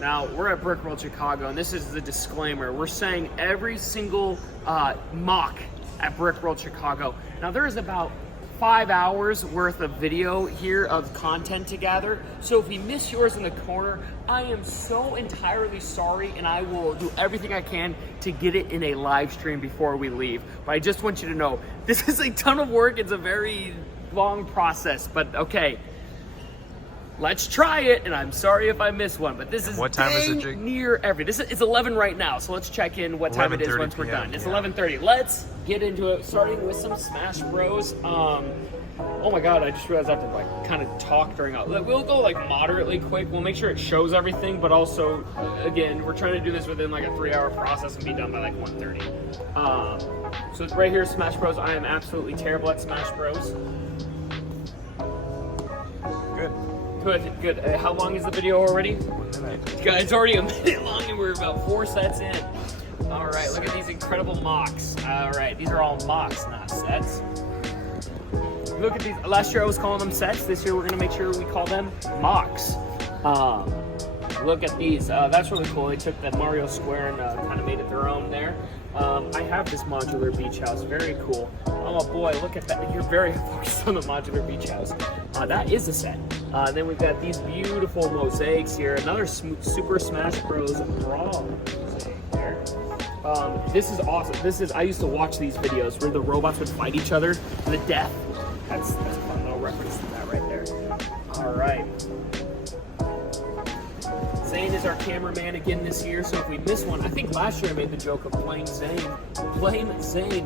Now, we're at Brickworld Chicago, and this is the disclaimer. We're saying every single mock at Brickworld Chicago. Now, there is about 5 hours worth of video here of content to gather. So if we miss yours in the corner, I am so entirely sorry, and I will do everything I can to get it in a live stream before we leave. But I just want you to know, this is a ton of work. It's a very long process, but okay. Let's try it, and I'm sorry if I miss one, but this is what time is it, Jake? Near every. It's 11 right now, so let's check in what time it is once we're done. It's 11:30. Let's get into it, starting with some Smash Bros. Oh my God, I just realized I have to like kind of talk during. We'll go like moderately quick. We'll make sure it shows everything, but also, again, we're trying to do this within like a 3-hour process and be done by like 1:30. So it's right here, Smash Bros. I am absolutely terrible at Smash Bros. Good. How long is the video already? It's already a minute long and we're about 4 sets in. All right, look at these incredible mocks. All right, these are all mocks, not sets. Look at these. Last year I was calling them sets. This year we're gonna make sure we call them mocks. Look at these. That's really cool. They took that Mario Square and kind of made it their own there. I have this modular beach house. Very cool. Oh boy, look at that. You're very focused on the modular beach house. That is a set. Then we've got these beautiful mosaics here. Another Super Smash Bros. Brawl mosaic there. This is awesome. I used to watch these videos where the robots would fight each other to the death. That's a fun little reference to that right there. All right. Zane is our cameraman again this year, so if we miss one, I think last year I made the joke of blame Zane,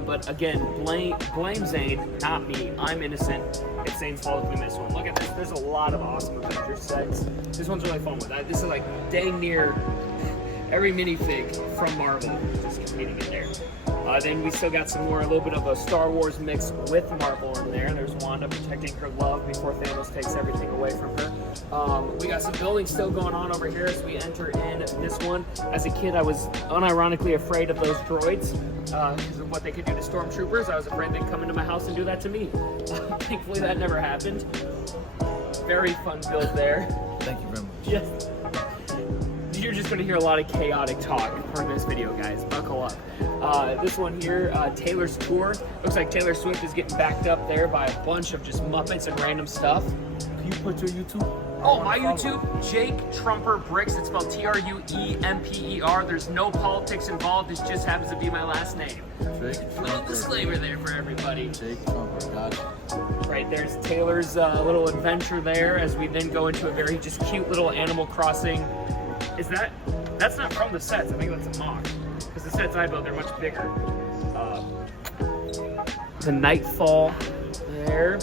but again, blame Zane, not me. I'm innocent. It's Zane's fault if we miss one. Look at this. There's a lot of awesome Avengers sets. This one's really fun with that. This is like dang near every minifig from Marvel just competing in there. Then we still got some more, a little bit of a Star Wars mix with Marvel in there. There's Wanda protecting her love before Thanos takes everything away from her. We got some building still going on over here as we enter in this one. As a kid, I was unironically afraid of those droids because of what they could do to stormtroopers. I was afraid they'd come into my house and do that to me. Thankfully, that never happened. Very fun build there. Thank you very much. Yes. You're just going to hear a lot of chaotic talk for this video, guys. Buckle up. This one here, Taylor's Tour. Looks like Taylor Swift is getting backed up there by a bunch of just Muppets and random stuff. Can you put your YouTube? Oh, my YouTube, Jake Trumper Bricks. It's spelled Trumper. There's no politics involved. It just happens to be my last name. Little disclaimer there for everybody. Jake Trumper, gotcha. Right, there's Taylor's little adventure there as we then go into a very just cute little Animal Crossing. That's not from the sets. I think that's a mock. Because the sets I built, they're much bigger. The Nightfall there.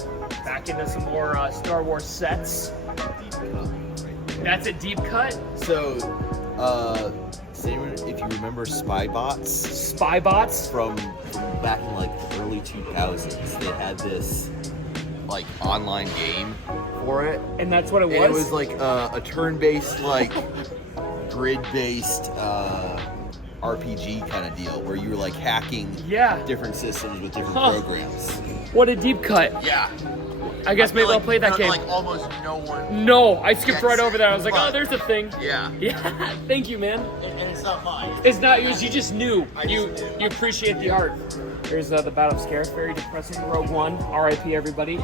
Back into some more Star Wars sets. That's a deep cut. So, if you remember Spybots from back in like the early 2000s, they had this like online game for it, and that's what it was. And it was like a turn-based, like grid-based RPG kind of deal, where you were like hacking different systems with different programs. What a deep cut! Yeah. I guess maybe I'll play that game. Like almost no one. No, I skipped right over that. I was like, oh, there's a thing. Yeah. Yeah. Thank you, man. And it's not mine. It's not yours. You just knew. You appreciate the art. Here's the Battle of Scarif. Very depressing. Rogue One. R.I.P. everybody.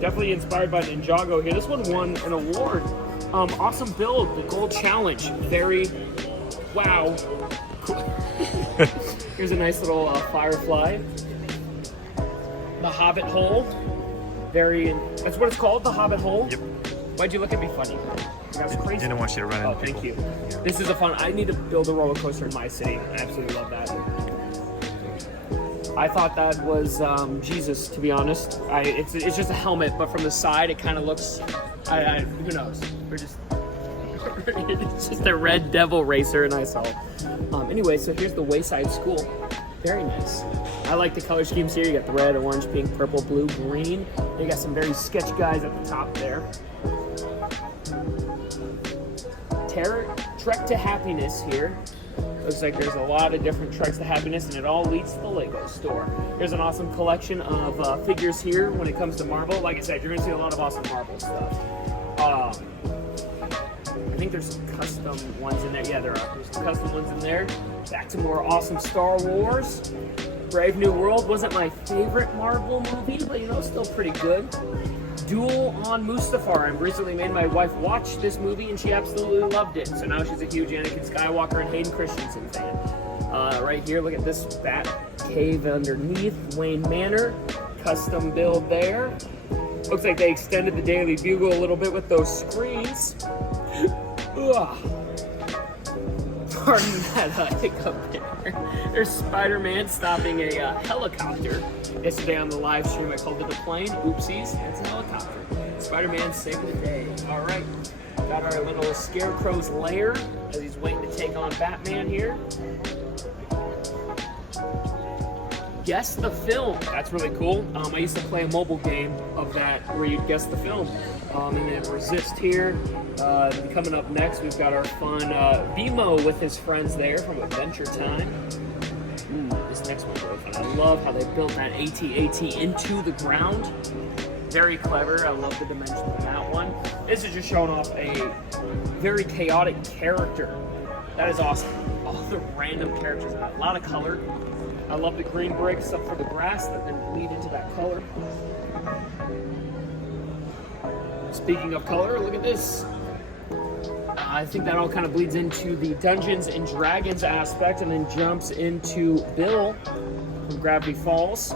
Definitely inspired by Ninjago here. This one won an award. Awesome build. The Gold Challenge. Very. Wow. Here's a nice little Firefly. The Hobbit Hole. That's what it's called, the Hobbit Hole? Yep. Why'd you look at me funny? That's crazy. Didn't want you to run into people. Thank you. Yeah. This is I need to build a roller coaster in my city. I absolutely love that. I thought that was Jesus, to be honest. It's just a helmet, but from the side it kind of looks, who knows? It's just a red devil racer, and I saw it. Anyway, so here's the Wayside School. Very nice. I like the color schemes here. You got the red, orange, pink, purple, blue, green. You got some very sketch guys at the top there. Trek to Happiness here. Looks like there's a lot of different treks to happiness, and it all leads to the Lego store. There's an awesome collection of figures here when it comes to Marvel. Like I said, you're going to see a lot of awesome Marvel stuff. think there's some custom ones in there. Yeah, there are. There's some custom ones in there. Back to more awesome Star Wars. Brave New World wasn't my favorite Marvel movie, but you know, still pretty good. Duel on Mustafar. I recently made my wife watch this movie and she absolutely loved it. So now she's a huge Anakin Skywalker and Hayden Christensen fan. Right here, look at this bat cave underneath Wayne Manor. Custom build there. Looks like they extended the Daily Bugle a little bit with those screens. Ugh. Pardon that hiccup there. There's Spider-Man stopping a helicopter. Yesterday on the live stream I called it a plane. Oopsies, it's a helicopter. Spider-Man saved the day. All right, got our little Scarecrow's lair as he's waiting to take on Batman here. Guess the film. That's really cool. I used to play a mobile game of that where you'd guess the film. And then Resist here. Coming up next, we've got our fun BMO with his friends there from Adventure Time. This next one's really fun. I love how they built that AT-AT into the ground. Very clever. I love the dimensions of that one. This is just showing off a very chaotic character. That is awesome. All the random characters, a lot of color. I love the green bricks up for the grass that then bleed into that color. Speaking of color, look at this. I think that all kind of bleeds into the Dungeons and Dragons aspect and then jumps into Bill from Gravity Falls.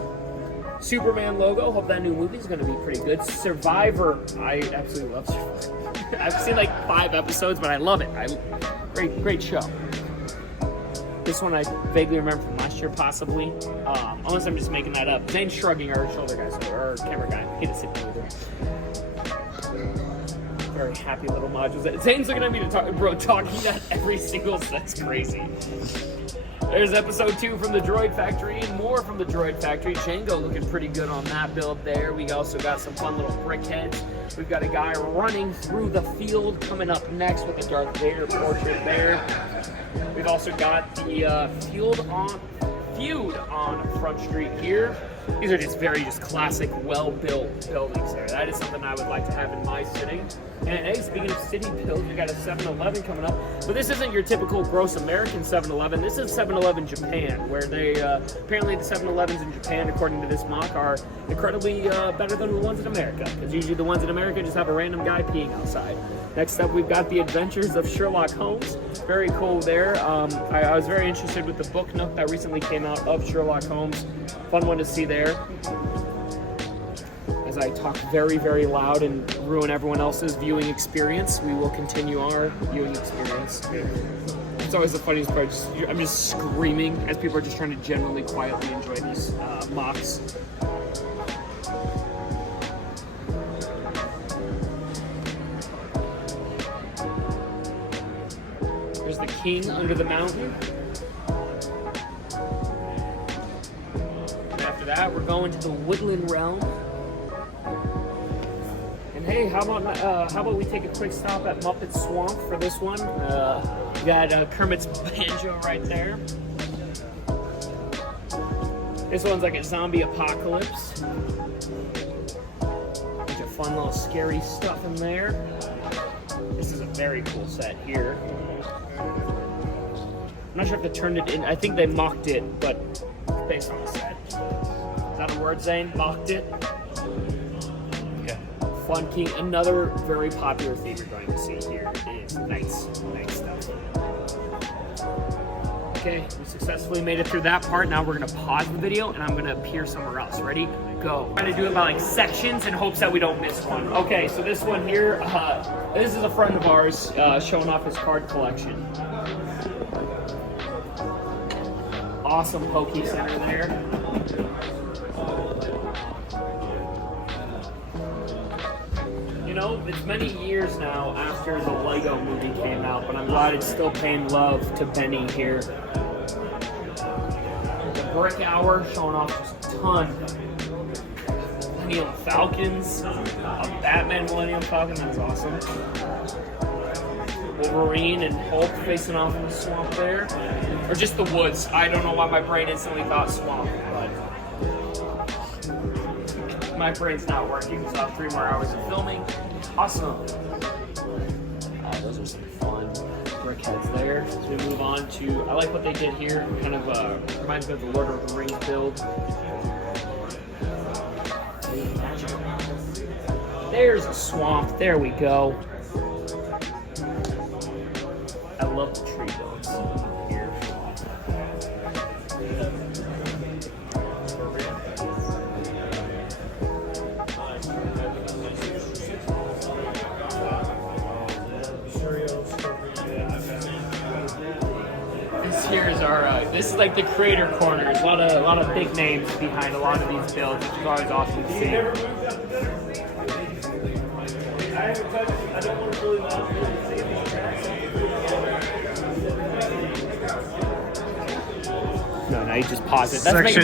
Superman logo. Hope that new movie is going to be pretty good. Survivor. I absolutely love Survivor. I've seen like 5 episodes, but I love it. Great show. This one I vaguely remember from last year, possibly. Unless I'm just making that up. Zane's shrugging, our shoulder guy, or our camera guy. I hate to sit down with him. Very happy little modules. Zane's looking at me to talk, bro, talking that every single set's crazy. There's episode 2 from the Droid Factory and more from the Droid Factory. Django looking pretty good on that build there. We also got some fun little brick heads. We've got a guy running through the field coming up next with the Darth Vader portrait there. We've also got the feud on Front Street here. These are just very classic, well-built buildings there. That is something I would like to have in my city. And hey, speaking of city builds, we got a 7-Eleven coming up. But this isn't your typical gross American 7-Eleven. This is 7-Eleven Japan, where they apparently the 7-Elevens in Japan, according to this mock, are incredibly better than the ones in America. Because usually the ones in America just have a random guy peeing outside. Next up, we've got The Adventures of Sherlock Holmes. Very cool there. I was very interested with the book nook that recently came out of Sherlock Holmes. Fun one to see there. As I talk very, very loud and ruin everyone else's viewing experience, we will continue our viewing experience. It's always the funniest part. I'm just screaming as people are just trying to generally quietly enjoy these mocks. There's the king under the mountain. And after that, we're going to the woodland realm. And hey, how about we take a quick stop at Muppet Swamp for this one? We got Kermit's banjo right there. This one's like a zombie apocalypse. Bunch of fun little scary stuff in there. This is a very cool set here. I'm not sure if they turned it in. I think they mocked it, but it's based on the set. Is that a word, Zane? Mocked it? Yeah. Fun King. Another very popular theme you're going to see here is nice stuff. Okay, we successfully made it through that part. Now we're going to pause the video and I'm going to appear somewhere else. Ready? Go. Try to do it by like sections in hopes that we don't miss one. Okay, so this one here, this is a friend of ours showing off his card collection. Awesome Pokey Center there. You know, it's many years now after the Lego movie came out, but I'm glad it's still paying love to Benny here. The Brick Hour showing off just a ton. Millennium Falcons, a Batman Millennium Falcon, that's awesome. Wolverine and Hulk facing off in the swamp there. Or just the woods. I don't know why my brain instantly thought swamp, but my brain's not working, so I have 3 more hours of filming. Awesome. Oh, those are some fun brick heads there. So we move on to, I like what they did here. Kind of reminds me of the Lord of the Rings build. There's a swamp. There we go. I love the tree builds here. This here is our. This is like the creator corners. A lot of big names behind a lot of these builds, which is always awesome to see. I don't want to really No, you just pause it. That's making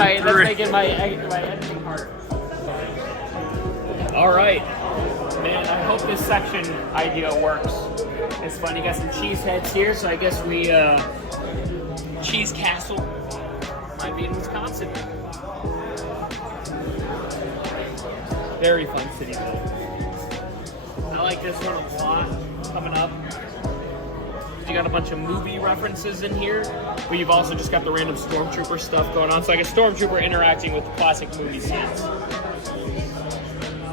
my editing hard. All right, man. I hope this section idea works. It's fun. You got some cheese heads here, so I guess we Cheese Castle might be in Wisconsin. Very fun city build. I like this one a lot coming up. You got a bunch of movie references in here, but you've also just got the random Stormtrooper stuff going on. So like a Stormtrooper interacting with classic movie scenes.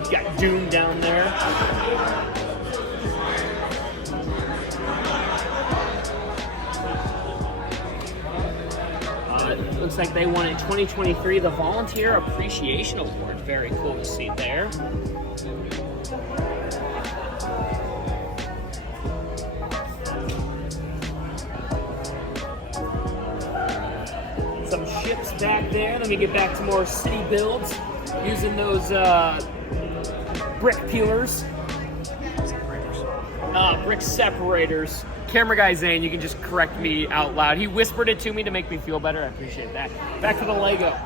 You got Dune down there. Looks like they won in 2023 the Volunteer Appreciation Award. Very cool to see there. Some ships back there. Let me get back to more city builds using those brick peelers. Brick separators. Camera guy Zane, you can just correct me out loud. He whispered it to me to make me feel better. I appreciate that. Back to the Lego.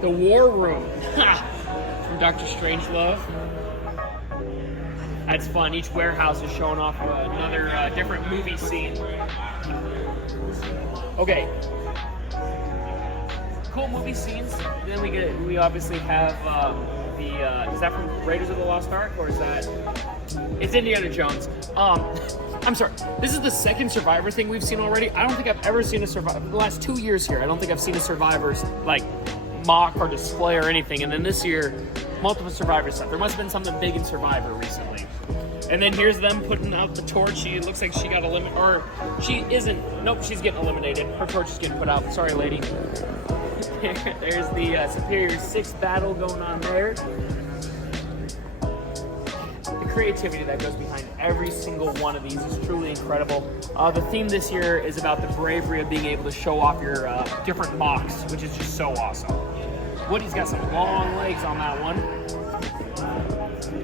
The War Room. From Dr. Strangelove. That's fun. Each warehouse is showing off another different movie scene. Okay. Cool movie scenes. Then we obviously have is that from Raiders of the Lost Ark, or is that? It's Indiana Jones. I'm sorry. This is the second Survivor thing we've seen already. I don't think I've ever seen a Survivor. The last 2 years here, I don't think I've seen a Survivor's like mock or display or anything. And then this year, multiple Survivor stuff. There must have been something big in Survivor recently. And then here's them putting out the torch. It looks like she got eliminated, or she isn't. Nope, she's getting eliminated. Her torch is getting put out. Sorry, lady. There's the Superior 6 battle going on there. The creativity that goes behind every single one of these is truly incredible. The theme this year is about the bravery of being able to show off your different mocks, which is just so awesome. Woody's got some long legs on that one.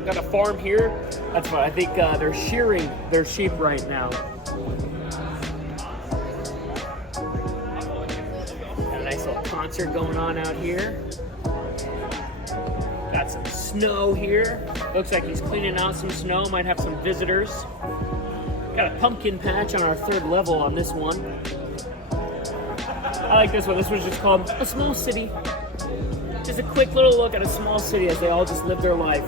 Got a farm here. That's what I think they're shearing their sheep right now. Got a nice little concert going on out here. Got some snow here. Looks like he's cleaning out some snow. Might have some visitors. Got a pumpkin patch on our 3rd level on this one. I like this one. This one's just called A Small City. Just a quick little look at a small city as they all just live their life.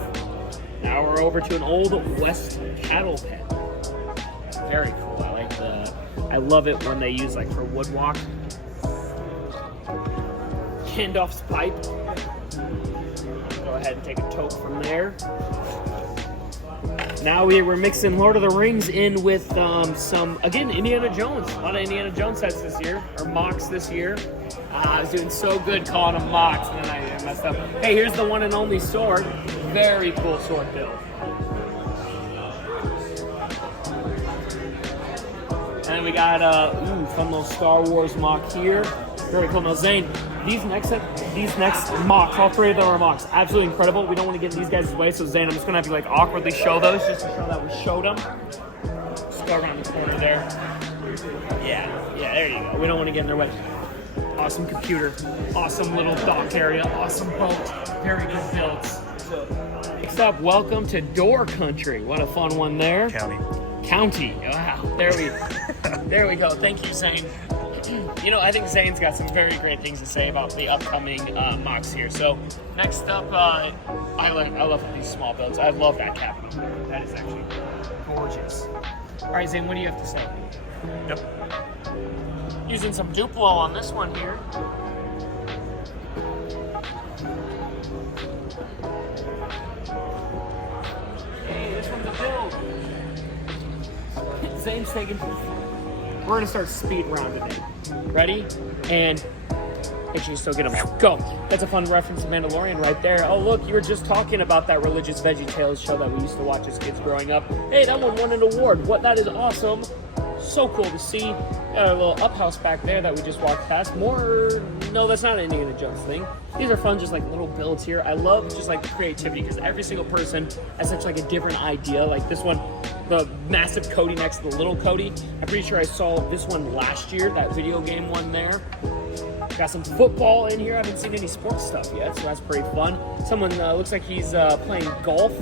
Now we're over to an old West cattle pen. Very cool. I love it when they use like for woodwalk. Gandalf's pipe. Go ahead and take a toke from there. Now we're mixing Lord of the Rings in with some, again, Indiana Jones. A lot of Indiana Jones sets this year, or mocks this year. I was doing so good calling them mocks, and then I messed up. Hey, here's the one and only sword. Very cool sword build. And then we got fun little Star Wars mock here. Very cool. Now Zane, these next mocks, all 3 of them are mocks. Absolutely incredible. We don't want to get in these guys' way, so Zane, I'm just gonna have to like awkwardly show those just to show that we showed them. Just go around the corner there. Yeah, there you go. We don't want to get in their way. Awesome computer, awesome little dock area, awesome boat, very good builds. Next up, welcome to Door Country. What a fun one there. County. Wow, there we go. Thank you, Zane. You know, I think Zane's got some very great things to say about the upcoming mocks here. So next up, I love these small builds. I love that cabinet. That is actually gorgeous. All right, Zane, what do you have to say? Yep. Using some Duplo on this one here. Hey, this one's a build. Zane's taking. We're gonna start speed round today. Ready? And make sure you still get them. Go. That's a fun reference to Mandalorian right there. Oh look, you were just talking about that religious VeggieTales show that we used to watch as kids growing up. Hey, that one won an award. What? That is awesome. So cool to see. Got a little up house back there that we just walked past. More, no, that's not an Indiana Jones thing. These are fun, just like little builds here. I love just like the creativity because every single person has such like a different idea. Like this one, the massive Cody next to the little Cody. I'm pretty sure I saw this one last year, that video game one there. Got some football in here. I haven't seen any sports stuff yet, so that's pretty fun. Someone looks like he's playing golf.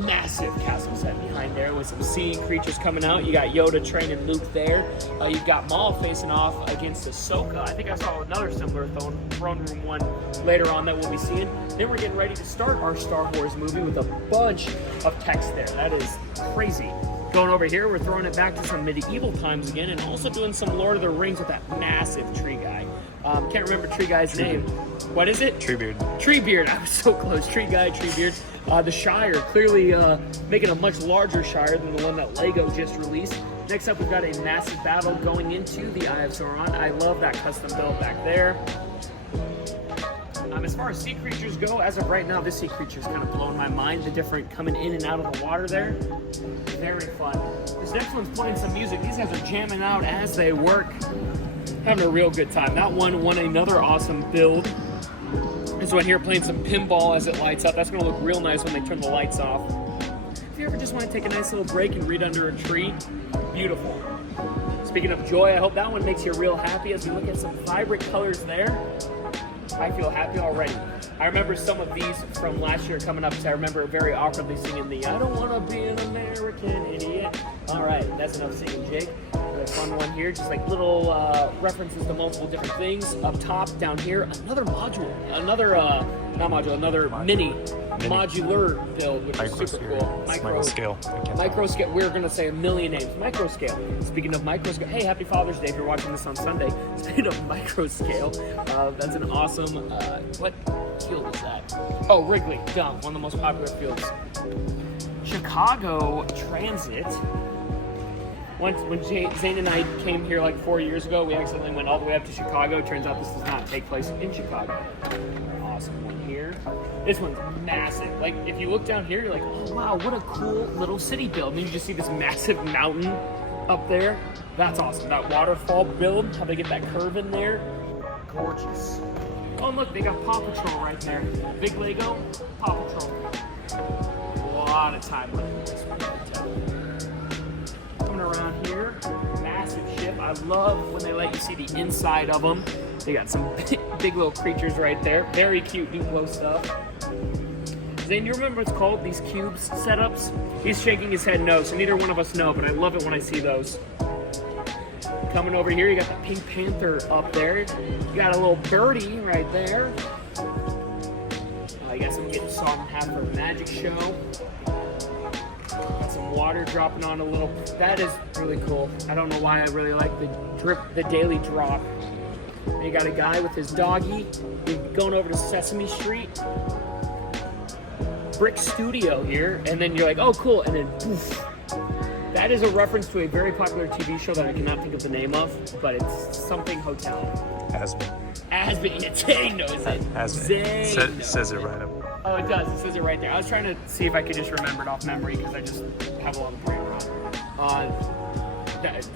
Massive castle set behind there with some sea creatures coming out. You got Yoda training Luke there. You've got Maul facing off against Ahsoka. I think I saw another similar throne room one later on that we'll be seeing. Then we're getting ready to start our Star Wars movie with a bunch of text there. That is crazy. Going over here, we're throwing it back to some medieval times again and also doing some Lord of the Rings with that massive tree guy. Can't remember Tree Guy's name. What is it? Treebeard. Treebeard. I was so close. Tree Guy, Treebeard. The Shire, clearly making a much larger Shire than the one that Lego just released. Next up, we've got a massive battle going into the Eye of Sauron. I love that custom build back there. As far as sea creatures go, as of right now, this sea creature is kind of blowing my mind. The different coming in and out of the water there. Very fun. This next one's playing some music. These guys are jamming out as they work. Having a real good time. That one won another awesome build. This one here playing some pinball as it lights up. That's going to look real nice when they turn the lights off. If you ever just want to take a nice little break and read under a tree, beautiful. Speaking of joy, I hope that one makes you real happy as we look at some vibrant colors there. I feel happy already. I remember some of these from last year coming up because I remember very awkwardly singing the I don't want to be an American idiot. All right, that's enough singing, Jake. A fun one here, just like little references to multiple different things. Up top, down here, another module, another mini modular build, which is super cool. Micro scale. Micro scale. We're gonna say a million names. Micro scale. Speaking of micro scale, hey, happy Father's Day if you're watching this on Sunday. Speaking of micro scale, that's an awesome. What field is that? Oh, Wrigley. Dumb. One of the most popular fields. Chicago Transit. When Zane and I came here like 4 years ago, we accidentally went all the way up to Chicago. Turns out this does not take place in Chicago. Awesome one here. This one's massive. Like, if you look down here, you're like, oh wow, what a cool little city build. And then you just see this massive mountain up there. That's awesome. That waterfall build, how they get that curve in there. Gorgeous. Oh look, they got Paw Patrol right there. Big Lego, Paw Patrol. A lot of time left in this one, I tell you. Coming around here, massive ship. I love when they let you see the inside of them. They got some big little creatures right there. Very cute Duplo stuff. Zane, you remember what it's called, these cubes setups? He's shaking his head no, so neither one of us know, but I love it when I see those. Coming over here, you got the Pink Panther up there. You got a little birdie right there. You got some getting salt and half for a magic show. Got some water dropping on a little. That is really cool. I don't know why I really like the drip, the daily drop. And you got a guy with his doggy going over to Sesame Street. Brick Studio here, and then you're like, oh cool, and then poof. That is a reference to a very popular TV show that I cannot think of the name of, but it's something hotel. Aspen. Aspen, yeah, Zane knows it. Aspen. Says it right up. Oh, it does. It says it right there. I was trying to see if I could just remember it off memory because I just have a lot of brain rot.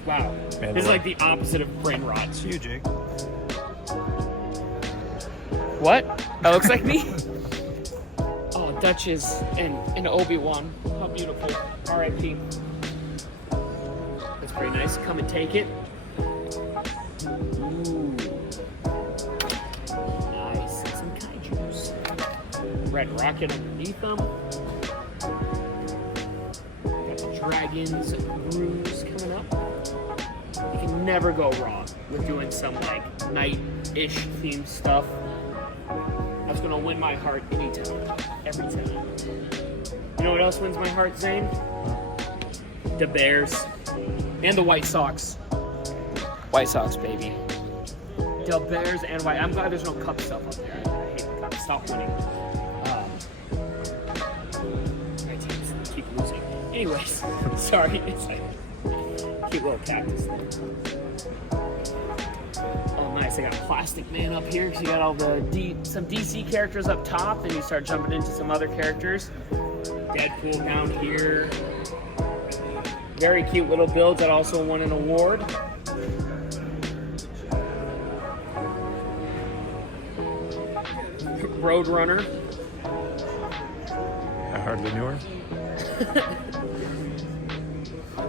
Wow. Man, this is like the opposite of brain rot. It's you, Jake. What? That looks like me? Oh, Duchess and Obi-Wan. How beautiful. R.I.P. That's pretty nice. Come and take it. Ooh. Nice. Some kaijus. Red Rocket underneath them. Got the dragons, grooves coming up. You can never go wrong with doing some like night-ish themed stuff. That's gonna win my heart anytime, every time. You know what else wins my heart, Zane? The Bears. And the White Sox. White Sox, baby. The Bears and White. I'm glad there's no Cup stuff up there. I hate the Cup. Stop winning. Keep losing. Anyways, sorry. It's like cute little cactus thing. Oh, nice. I got Plastic Man up here because you got all the some DC characters up top, and you start jumping into some other characters. Deadpool down here. Very cute little builds that also won an award. Roadrunner. I hardly knew her.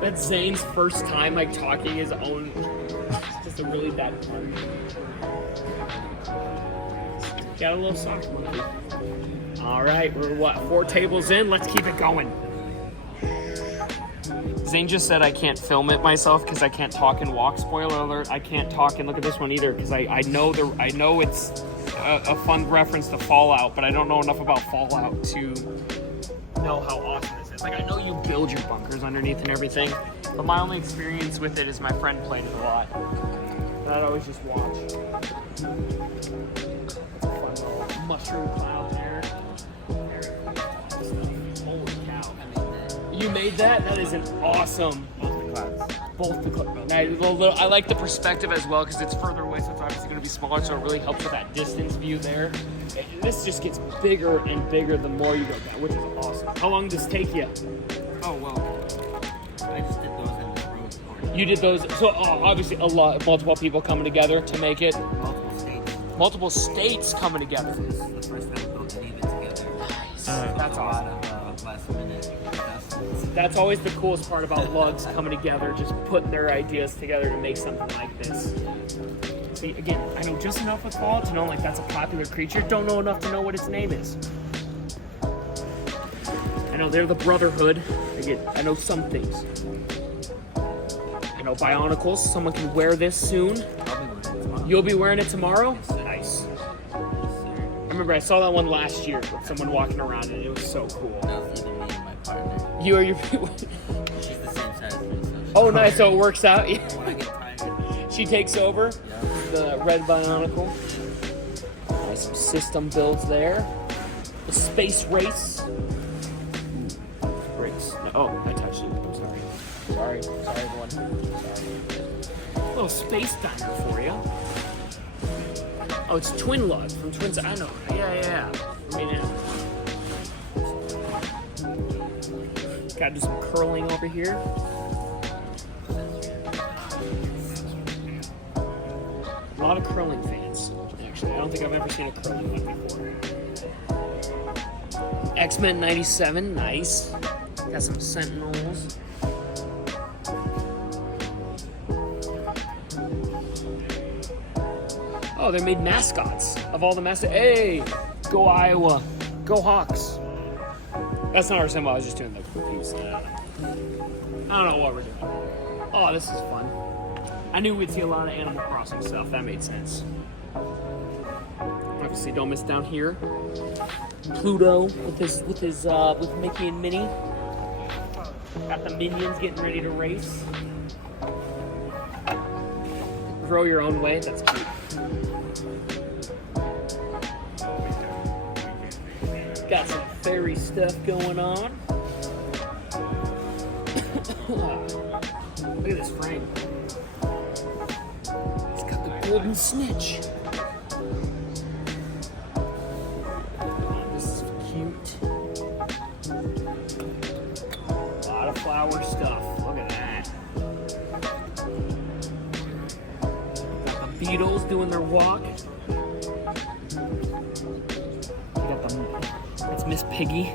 That's Zane's first time like talking his own. It's just a really bad pun. Got a little sock monkey. All right, we're what, 4 tables in? Let's keep it going. Zane just said I can't film it myself because I can't talk and walk. Spoiler alert, I can't talk and look at this one either because I know it's a fun reference to Fallout, but I don't know enough about Fallout to know how awesome this is. Like, I know you build your bunkers underneath and everything, but my only experience with it is my friend played it a lot. And I'd always just watch. It's a fun little mushroom cloud there. Holy cow. You made that? That is an awesome. Both the clouds. I like the perspective as well because it's further away, so it's obviously going to be smaller, so it really helps with that distance view there. This just gets bigger and bigger the more you go down, which is awesome. How long does this take you? Oh, well, I just did those in the road. You did those, so obviously multiple people coming together to make it. Multiple states. Multiple states coming together. This is the first time we built any of it together. Nice. That's awesome. A lot of last minute adjustments. That's always the coolest part about lugs coming together, just putting their ideas together to make something like this. See, again, I know just enough with Fallout to know like that's a popular creature. Don't know enough to know what its name is. I know they're the Brotherhood. I know some things. I know Bionicles. Someone can wear this soon. You'll be wearing it tomorrow? Nice. I remember I saw that one last year with someone walking around and it was so cool. That was either me and my partner. You or your... She's the same size as me. Oh, nice. So it works out. When I get tired. She takes over. Yeah. The red Bionicle. Nice, some system builds there. The Space Race. Brakes. Oh, I touched you. I'm sorry. Sorry, everyone. Sorry. A little space diner for you. Oh, it's Twin Lug from Twins. I know. Yeah. I mean, gotta do some curling over here. A lot of curling fans, actually. I don't think I've ever seen a curling one before. X-Men 97, nice. Got some Sentinels. Oh, they made mascots of all the mascots. Hey, go Iowa, go Hawks. That's not our symbol, I was just doing the piece. I don't know what we're doing. Oh, this is fun. I knew we'd see a lot of Animal Crossing stuff. That made sense. Obviously, don't miss down here. Pluto with Mickey and Minnie. Got the Minions getting ready to race. Grow your own way. That's cute. Got some fairy stuff going on. Look at this frame. Golden snitch. This is cute. A lot of flower stuff. Look at that. Got the Beatles doing their walk. That's Miss Piggy.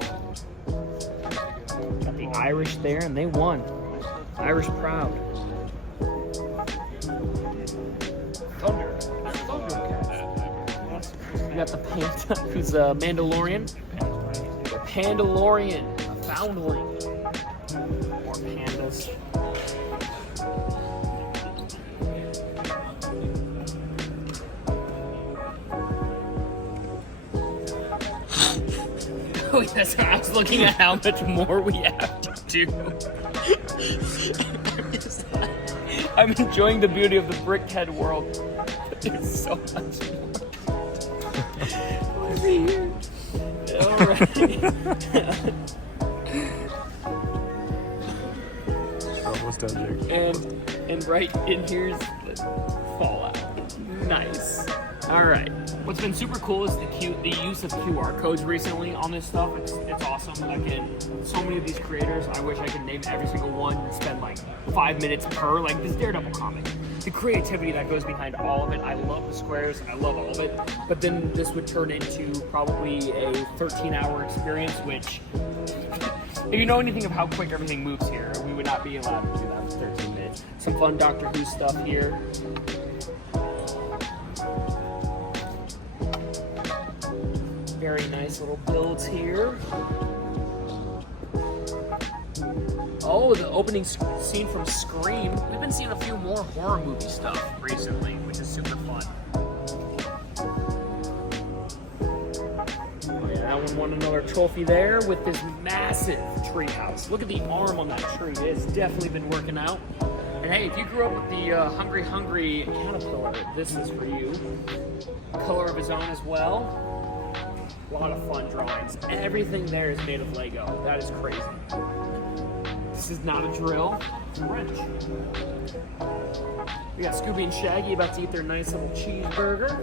Got the Irish there, and they won. Irish proud. We got the Panda, who's a Mandalorian. Pandalorian, a foundling. More pandas. Oh yes, I was looking at how much more we have to do. I'm enjoying the beauty of the brickhead world, but there's so much more. Over here. All right. Almost done, Jake. And right in here's the Fallout. Nice. All right. What's been super cool is the use of QR codes recently on this stuff. It's awesome. Again, so many of these creators, I wish I could name every single one and spend like 5 minutes per, like this Daredevil comic. The creativity that goes behind all of it. I love the squares. I love all of it. But then this would turn into probably a 13-hour experience, which, if you know anything of how quick everything moves here, we would not be allowed to do that for 13 minutes. Some fun Doctor Who stuff here. Very nice little builds here. Oh, the opening scene from Scream. We've been seeing a few more horror movie stuff recently, which is super fun. Oh yeah, that one won another trophy there with this massive tree house. Look at the arm on that tree. It's definitely been working out. And hey, if you grew up with the Hungry Caterpillar, this is for you. Color of his own as well. A lot of fun drawings. Everything there is made of Lego. That is crazy. This is not a drill, it's a wrench. We got Scooby and Shaggy about to eat their nice little cheeseburger.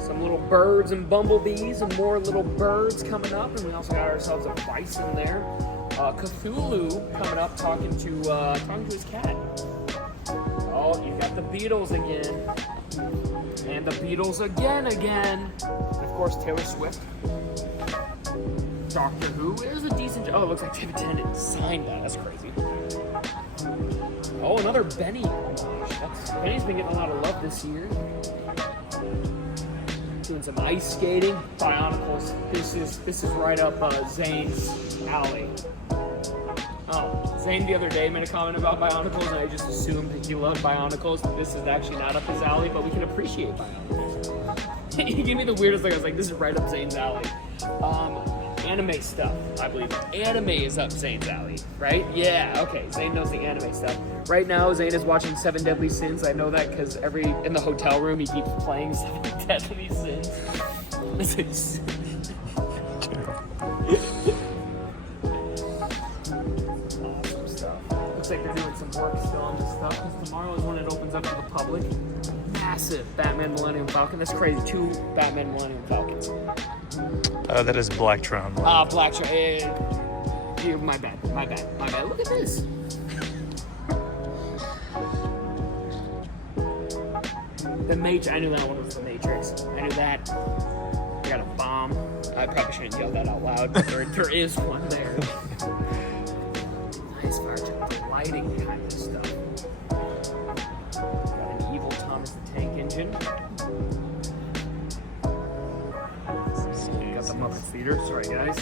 Some little birds and bumblebees and more little birds coming up. And we also got ourselves a bison there. Cthulhu coming up talking to his cat. Oh, you got the Beatles again. And the Beatles again. And of course, Taylor Swift. Doctor Who is a decent. Oh, it looks like David Tennant signed that. That's crazy. Oh, another Benny homage. Benny's been getting a lot of love this year. Doing some ice skating, Bionicles. This is right up Zane's alley. Oh, Zane the other day made a comment about Bionicles, and I just assumed that he loved Bionicles. This is actually not up his alley, but we can appreciate Bionicles. He gave me the weirdest look. I was like, this is right up Zane's alley. Anime stuff, I believe. Anime is up Zane's alley, right? Yeah, okay. Zane knows the anime stuff. Right now, Zane is watching 7 Deadly Sins. I know that because in the hotel room, he keeps playing 7 Deadly Sins. Awesome stuff. Looks like they're doing some work still on this stuff because tomorrow is when it opens up to the public. Massive Batman Millennium Falcon. That's crazy. 2 Batman Millennium Falcons. That is Blacktron. Blacktron. My bad. Look at this. The Matrix. I knew that one was the Matrix. I knew that. I got a bomb. I probably shouldn't yell that out loud, but there is one there. Nice fire truck. The lighting behind this stuff. Got an evil Thomas the Tank Engine. Got the Muppet Theater. Sorry, guys.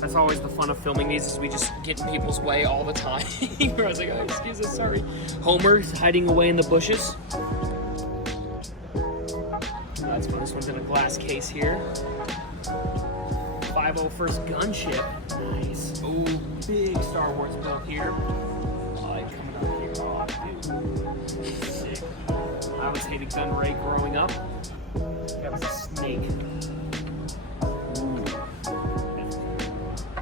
That's always the fun of filming these, is we just get in people's way all the time. Where I was like, oh, excuse us, sorry. Homer's hiding away in the bushes. That's fun. This one's in a glass case here. 501st Gunship. Nice. Oh, big Star Wars build here. Coming up here. Oh, dude. Sick. I was hating Gun Ray growing up. That was a snake.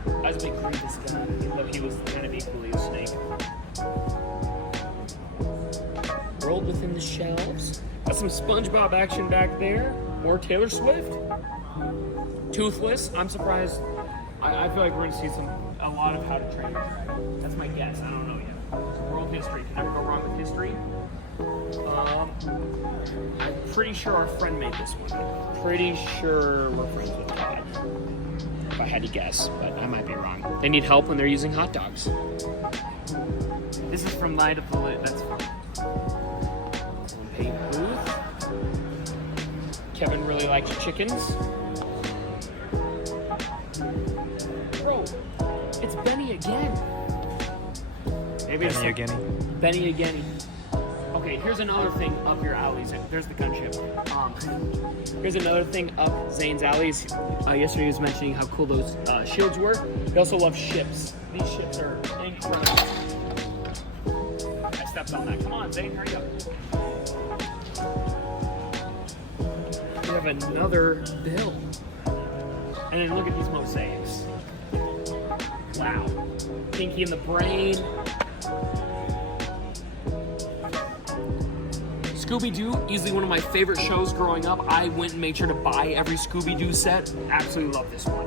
I was a big Grievous guy, even though he was kind of equally a snake. Rolled within the shelves. Got some SpongeBob action back there. More Taylor Swift. Toothless. I'm surprised. I feel like we're going to see a lot of How to Train Your Dragon. That's my guess. I don't know yet. World history. Can never go wrong with history. I'm pretty sure our friend made this one. Pretty sure we're friends with Todd. If I had to guess, but I might be wrong. They need help when they're using hot dogs. This is from Light of the Lit. That's fun. Paint booth. Kevin really likes chickens. Bro, it's Benny again. Maybe it's Benny again. Benny again. Okay, here's another thing up your alleys. There's the gunship. Here's another thing up Zane's alleys. Yesterday he was mentioning how cool those shields were. He also loves ships. These ships are incredible. I stepped on that. Come on, Zane, hurry up. We have another bill. And then look at these mosaics. Wow. Pinky and the Brain. Scooby-Doo, easily one of my favorite shows growing up. I went and made sure to buy every Scooby-Doo set. Absolutely love this one.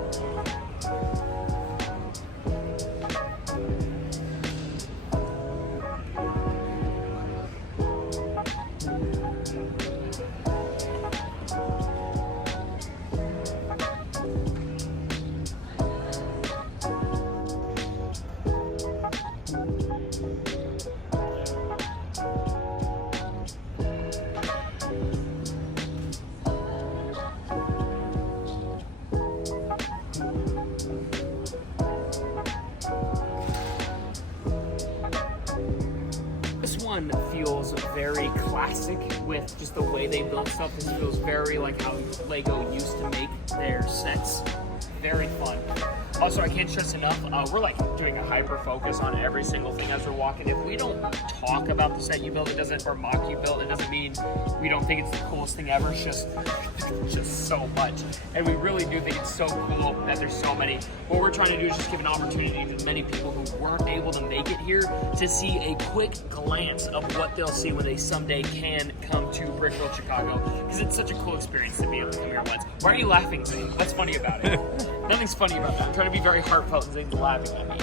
Feels very classic with just the way they build stuff. This feels very like how Lego used to make their sets. Very fun. Also, I can't stress enough, we're like doing a hyper focus on every single thing as we're walking. If we don't talk about the set you build, it doesn't, or mock you build, it doesn't mean we don't think it's the coolest thing ever. It's just so much. And we really do think it's so cool that there's so many. What we're trying to do is just give an opportunity to many people who weren't able to make it here to see a quick glance of what they'll see when they someday can come to Brickworld Chicago. Because it's such a cool experience to be able to come here once. Why are you laughing, Zane? What's funny about it? Nothing's funny about that. I'm trying to be very heartfelt and Zane's laughing at me.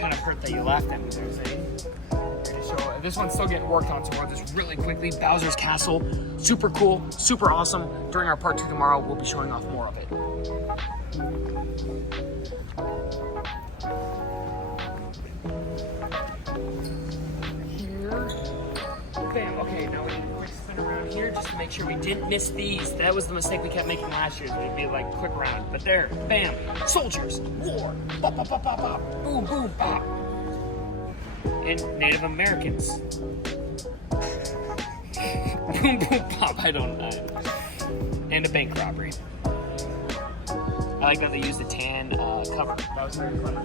Kind of hurt that you laughed at me there, Zane. So this one's still getting worked on, so we'll just really quickly. Bowser's Castle, super cool, super awesome. During our part 2 tomorrow, we'll be showing off more of it. Here. Bam, okay, now we need a quick spin around here just to make sure we didn't miss these. That was the mistake we kept making last year. It'd be like quick round, but there, bam, soldiers, war, bop, bop, bop, bop, bop, boom, boom, bop. And Native Americans. Boom, boom, pop, I don't know. And a bank robbery. I like that they used a tan cover. That was very clever.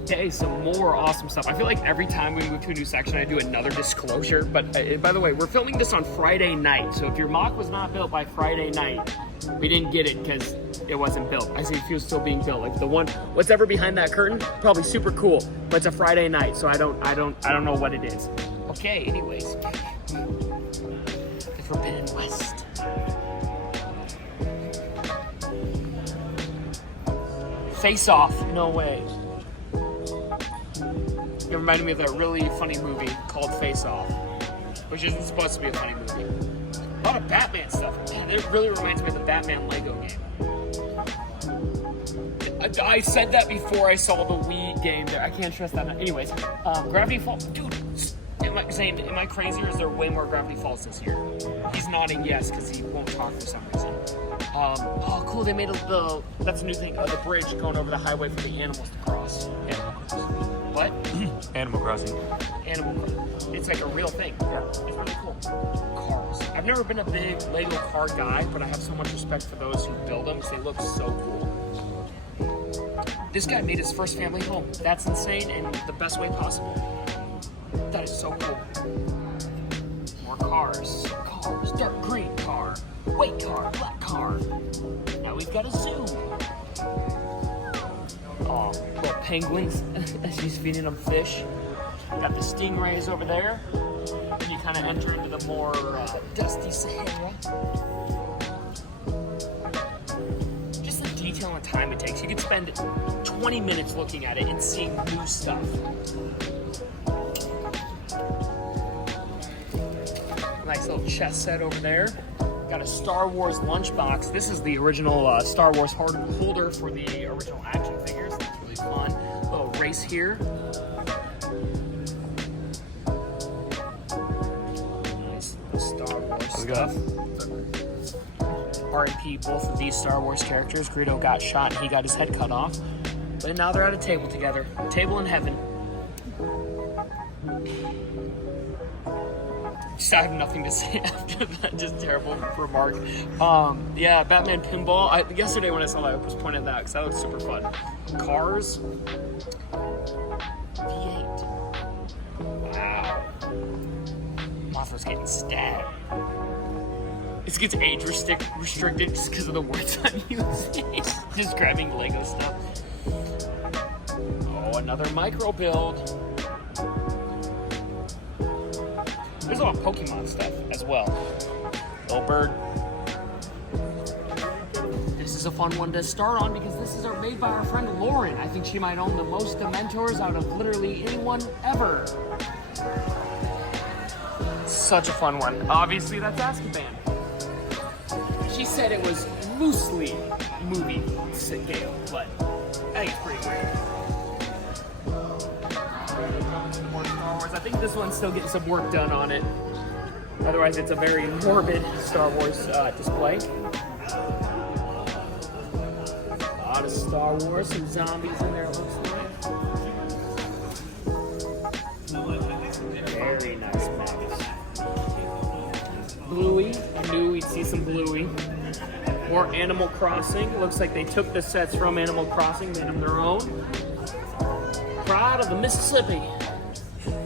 Okay, some more awesome stuff. I feel like every time we move to a new section, I do another disclosure. But by the way, we're filming this on Friday night. So if your mock was not built by Friday night, we didn't get it because it wasn't built. I see it was still being built. Like the one, what's ever behind that curtain, probably super cool. But it's a Friday night, so I don't know what it is. Okay, anyways, the Forbidden West. Face Off, no way. It reminded me of that really funny movie called Face Off, which isn't supposed to be a funny movie. A lot of Batman stuff. Man, it really reminds me of the Batman Lego game. I said that before I saw the Wii game there. I can't stress that enough. Anyways, Gravity Falls. Dude, am I crazy or is there way more Gravity Falls this year? He's nodding yes because he won't talk for some reason. Oh, cool. They made that's a new thing. The bridge going over the highway for the animals to cross. Animal Crossing. What? Animal Crossing. Animal Crossing. It's like a real thing. Yeah. It's really cool. Cars. I've never been a big Lego car guy, but I have so much respect for those who build them because they look so cool. This guy made his first family home. That's insane and the best way possible. That is so cool. More cars. Cars. Dark green car. White car. Black car. Now we've got a zoo. Oh, little penguins as he's feeding them fish. Got the stingrays over there. And you kind of enter into the more dusty Sahara. Just the detail and time it takes. You could spend 20 minutes looking at it and seeing new stuff. Nice little chess set over there. Got a Star Wars lunchbox. This is the original Star Wars holder for the original action figures. That's really fun. Little race here. Nice Star Wars stuff. R.I.P. both of these Star Wars characters. Greedo got shot and he got his head cut off. But now they're at a table together. A table in heaven. Just, I have nothing to say after that. Just terrible remark. Yeah, Batman Pinball. Yesterday when I saw that, I was pointing that because that looks super fun. Cars. V8. Wow. Mothra's getting stabbed. This gets age restricted just because of the words I'm using. Just grabbing Lego stuff. Oh, another micro build. There's a lot of Pokemon stuff as well. Little bird. This is a fun one to start on because this is made by our friend Lauren. I think she might own the most Dementors out of literally anyone ever. Such a fun one. Obviously, that's Azkaban. She said it was loosely movie scale, but I think it's pretty great. More Star Wars. I think this one's still getting some work done on it. Otherwise, it's a very morbid Star Wars display. A lot of Star Wars, some zombies in there, it looks like. Very nice maps. Bluey. I knew we'd see some Bluey. More Animal Crossing. Looks like they took the sets from Animal Crossing, made them their own. Pride of the Mississippi.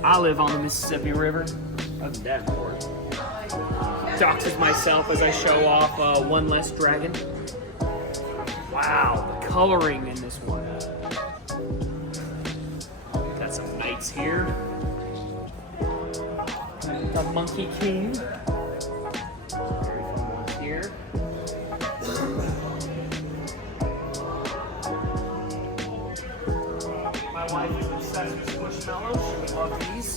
I live on the Mississippi River. Other than that, important. Doxes myself as I show off one less dragon. Wow, the coloring in this one. Got some knights here. The Monkey King. Very fun one here. My wife is obsessed with Squishmallows. She would love these.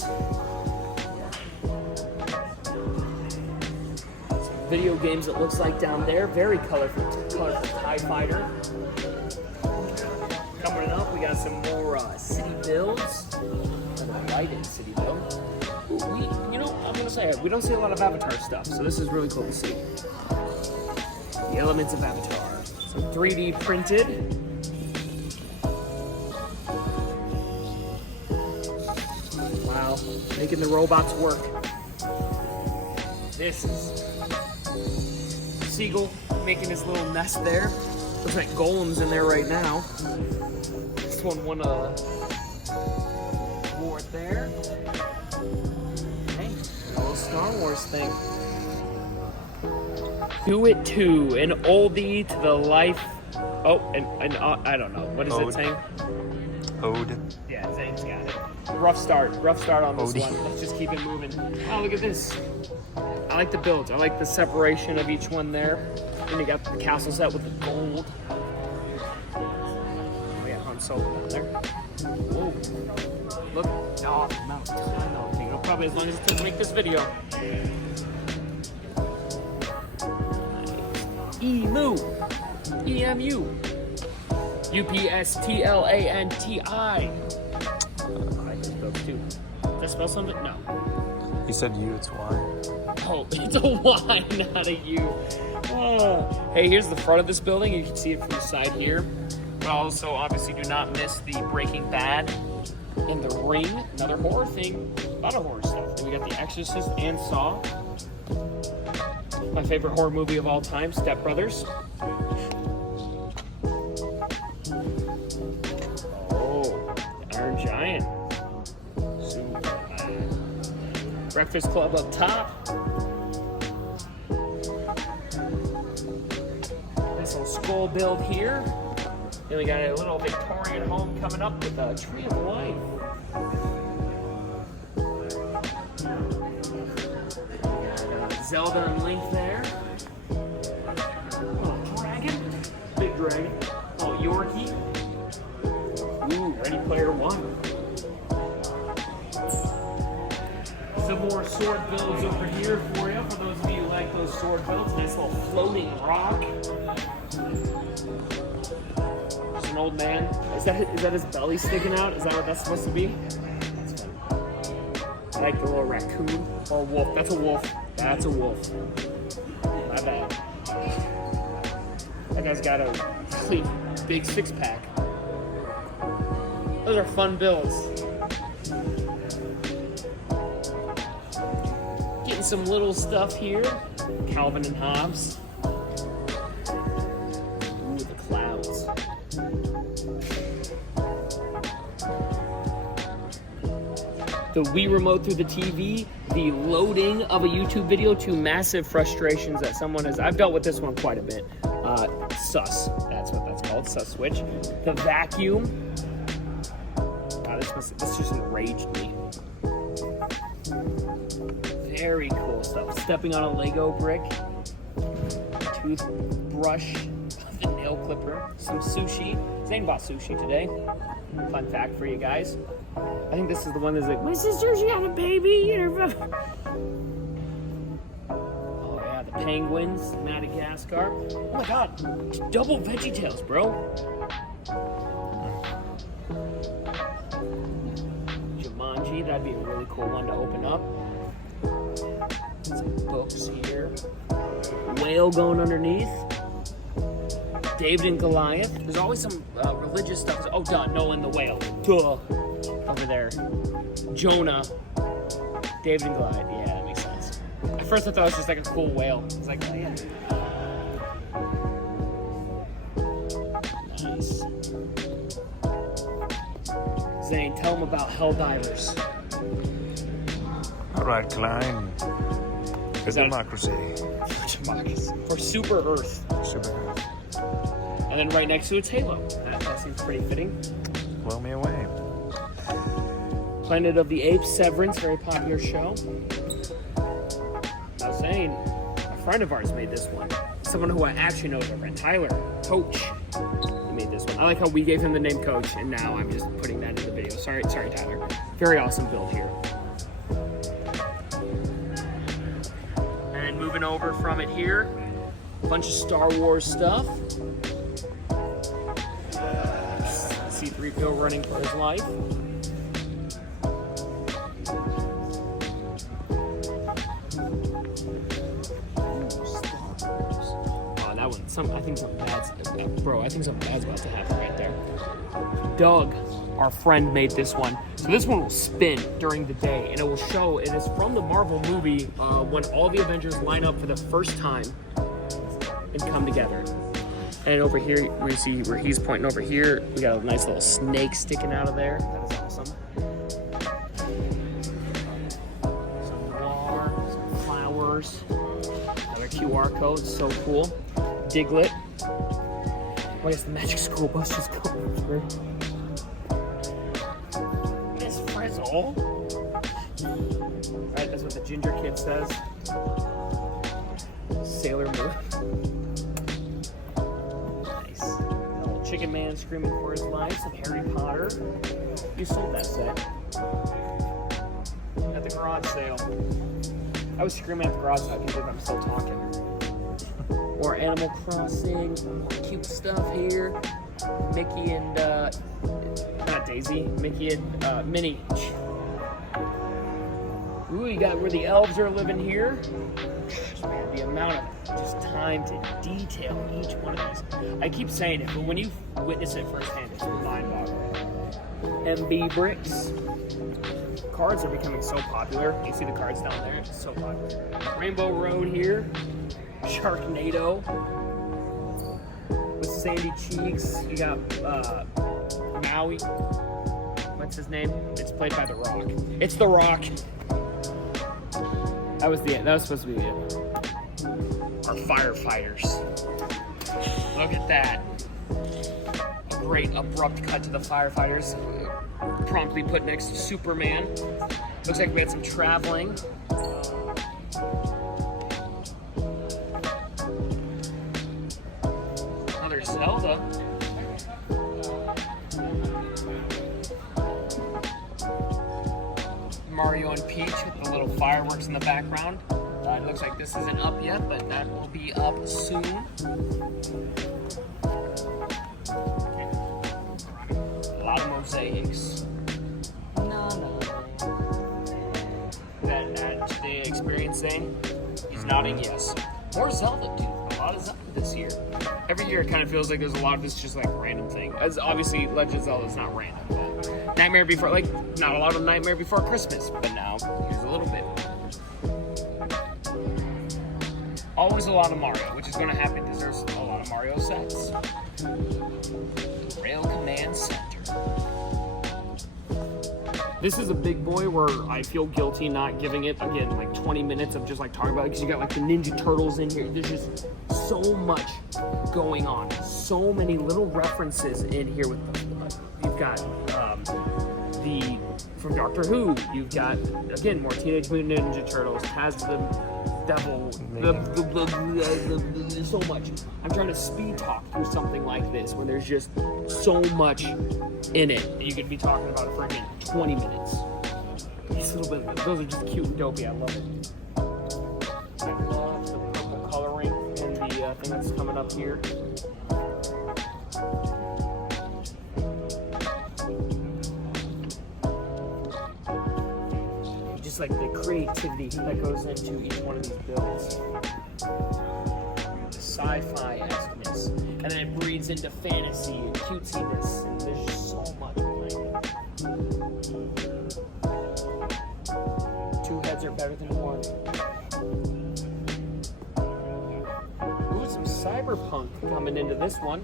Some video games it looks like down there. Very colorful TIE Fighter. Coming up, we got some more city builds. Another lighted city build. You know, I'm gonna say it. We don't see a lot of Avatar stuff, so this is really cool to see. The elements of Avatar. So 3D printed. Wow, making the robots work. This is Seagull making his little nest there. Looks like Golem's in there right now. This one won a award there. Hey, a little Star Wars thing. Do It Too, an oldie to the life. Oh, and I don't know. What is it saying? Ode. Yeah, Zane's got it. Rough start on this Odie. one. Let's just keep it moving. Oh, look at this. I like the builds. I like the separation of each one there. And you got the castle set with the gold. We got Han Solo down there. Whoa. Look. Oh, no. Probably as long as it took to make this video. Emu. EMU. UPSTLANTI. I like those too. Does that spell something? No. He said U, it's Y. Oh, it's a Y, not a U. Oh. Hey, here's the front of this building. You can see it from the side here. But also, obviously, do not miss the Breaking Bad and The Ring. Another horror thing. A lot of horror stuff. Then we got The Exorcist and Saw. My favorite horror movie of all time, Step Brothers. Iron Giant. Breakfast Club up top. This little skull build here. Then we got a little Victorian home coming up with a Tree of Life. Zelda and Link there. Oh, dragon. Big dragon. Oh, Yorkie. Ooh, Ready Player One. Some more sword builds over here for you, for those of you who like those sword builds. Nice little floating rock. There's an old man. Is that his belly sticking out? Is that what that's supposed to be? That's funny. I like the little raccoon or wolf. That's a wolf. That's a wolf. My bad. That guy's got a really big six-pack. Those are fun builds. Getting some little stuff here. Calvin and Hobbes. Ooh, the clouds. The Wii remote through the TV, the loading of a YouTube video to massive frustrations that someone has. I've dealt with this one quite a bit. Sus, that's what that's called, sus switch. The vacuum. God, this just enraged me. Very cool stuff. Stepping on a Lego brick. Toothbrush. The nail clipper. Some sushi. Zane bought sushi today. Fun fact for you guys. I think this is the one that's like, my sister, she had a baby. Oh yeah, the penguins, Madagascar. Oh my god, double VeggieTales, bro. Jumanji, that'd be a really cool one to open up. Some books here. Whale going underneath. David and Goliath. There's always some religious stuff. Oh, duh, Nolan the whale. Duh. Over there. Jonah. David and Goliath. Yeah, that makes sense. At first I thought it was just like a cool whale. It's like, oh yeah. Nice. Zane, tell them about Helldivers. Alright, Klein. A democracy. Democracy. For Super Earth. Super. And then right next to it's Halo. That seems pretty fitting. Blow me away. Planet of the Apes, Severance, very popular show. I was saying, a friend of ours made this one. Someone who I actually know is our friend, Tyler, Coach. He made this one. I like how we gave him the name Coach, and now I'm just putting that in the video. Sorry, Tyler. Very awesome build here. And moving over from it here, a bunch of Star Wars stuff. C-3PO running for his life. I think something bad's about to happen right there. Doug, our friend, made this one. So this one will spin during the day, and it will show. It is from the Marvel movie when all the Avengers line up for the first time and come together. And over here, we see where he's pointing over here. We got a nice little snake sticking out of there. That is awesome. Some more, some flowers, another QR code. So cool. Diglett. What is the magic school bus just going through? Miss Frizzle. Right, that's what the ginger kid says. Sailor Moon. Nice. A little chicken man screaming for his life. Some Harry Potter. You sold that set at the garage sale. I was screaming at the garage sale. I can't believe I'm still talking. More Animal Crossing, more cute stuff here. Mickey and, not Daisy, Mickey and Minnie. Ooh, you got where the elves are living here. Man, the amount of just time to detail each one of these. I keep saying it, but when you witness it firsthand, it's mind-boggling. MB bricks. Cards are becoming so popular. You see the cards down there? It's so popular. Rainbow Road here. Sharknado with Sandy Cheeks. You got Maui. What's his name? It's played by The Rock. It's The Rock. That was supposed to be it. Our firefighters. Look at that. A great abrupt cut to the firefighters. Promptly put next to Superman. Looks like we had some traveling. Zelda. Mario and Peach with the little fireworks in the background. It looks like this isn't up yet, but that will be up soon. A lot of mosaics. No. That today experiencing. He's nodding yes. More Zelda, dude. A lot of Zelda this year. Every year it kind of feels like there's a lot of this just like random thing. As obviously Legend of Zelda is not random, but Nightmare Before, like not a lot of Nightmare Before Christmas, but now here's a little bit. Always a lot of Mario, which is going to happen because there's a lot of Mario sets. Rail Command Center. This is a big boy where I feel guilty not giving it, again, like 20 minutes of just like talking about it because you got like the Ninja Turtles in here. There's just so much going on. So many little references in here with them. You've got the, from Doctor Who, you've got, again, more Teenage Mutant Ninja Turtles, has the devil, so much. I'm trying to speed talk through something like this when there's just so much in it. You could be talking about it for again 20 minutes. These little bit, those are just cute and dopey. I love it. I love the purple coloring and the thing that's coming up here. Just like the creativity that goes into each one of these builds. The sci-fi-esqueness. And then it breeds into fantasy and cutesiness. And there's just so much behind it. Two heads are better than one. Ooh, some cyberpunk coming into this one.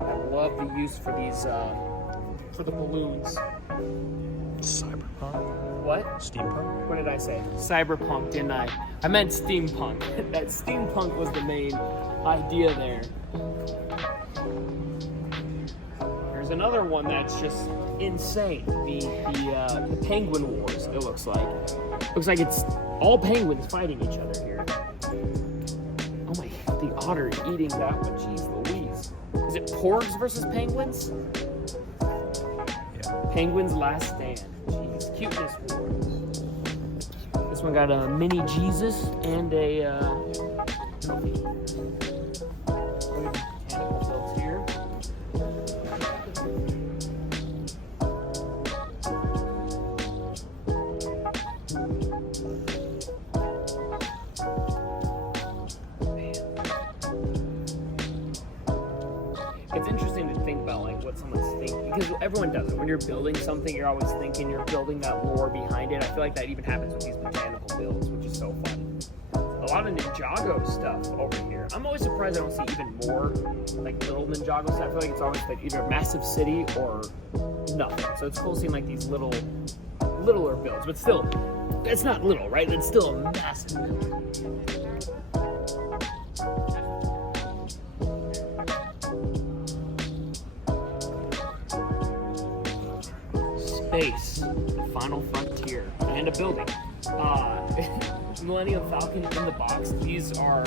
I love the use for these, for the balloons. Cyberpunk? What? Steampunk? What did I say? Cyberpunk, didn't I? I meant steampunk. That steampunk was the main idea there. There's another one that's just insane. The Penguin Wars, it looks like. Looks like it's all penguins fighting each other here. Oh my, the otter eating that one. Jeez Louise. Is it porgs versus penguins? Yeah. Penguins Last Stand. Jeez, cuteness wars. This one got a mini Jesus and a trophy. Mechanical built here. It's interesting to think about like what someone's thinking, because everyone does it. When you're building something, you're always thinking you're building that lore behind it. I feel like that even happens with these mechanical builds, which is so fun. A lot of Ninjago stuff over here. I'm always surprised I don't see even more like little Ninjago stuff. I feel like it's always like either a massive city or nothing. So it's cool seeing like these littler builds, but still, it's not little, right? It's still a massive build. Space, the final frontier, and a building. Millennium Falcon in the box. These are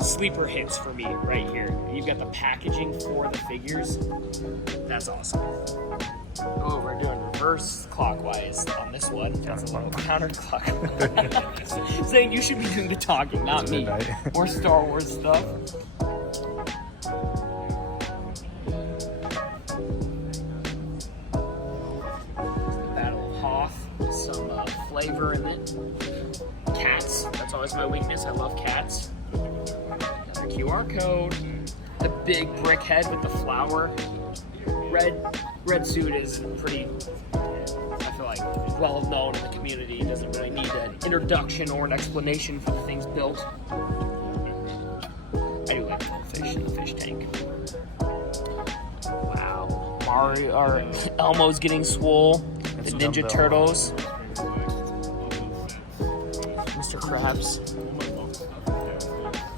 sleeper hits for me right here. You've got the packaging for the figures. That's awesome. Oh, we're doing reverse clockwise on this one. That's a little counterclockwise. Saying you should be doing the talking, not me. More Star Wars stuff. Flavor in it. Cats, that's always my weakness. I love cats. Another QR code. The big brick head with the flower. Red suit is pretty, I feel like, well known in the community. It doesn't really need an introduction or an explanation for the things built. I do like the little fish in the fish tank. Wow. Mario, or Elmo's getting swole. The Ninja Turtles. Mr. Krabs.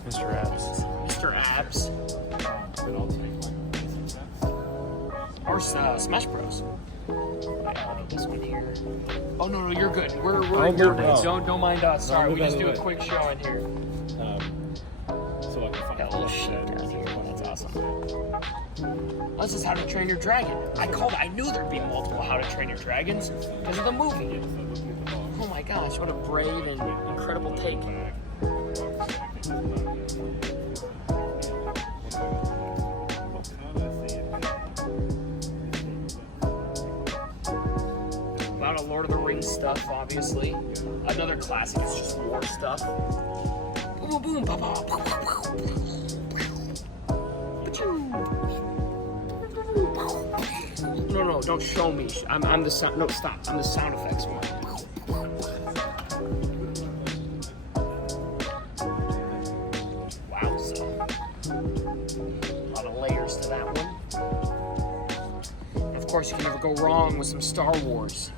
Mr. Abs. Mr. Abs. Or Smash Bros. This one here. Oh no, you're good. We're good. Don't mind us. Sorry, we just do a quick show in here. So I can find Got a little shit down here. That's awesome. This is How to Train Your Dragon. I knew there'd be multiple How to Train Your Dragons because of the movie. Oh my gosh, what a brave and incredible take. A lot of Lord of the Rings stuff, obviously. Another classic is just war stuff. Boom, boom, boom, No, don't show me. I'm the sound. No, stop. I'm the sound effects one. Wowza. A lot of layers to that one. And of course, you can never go wrong with some Star Wars.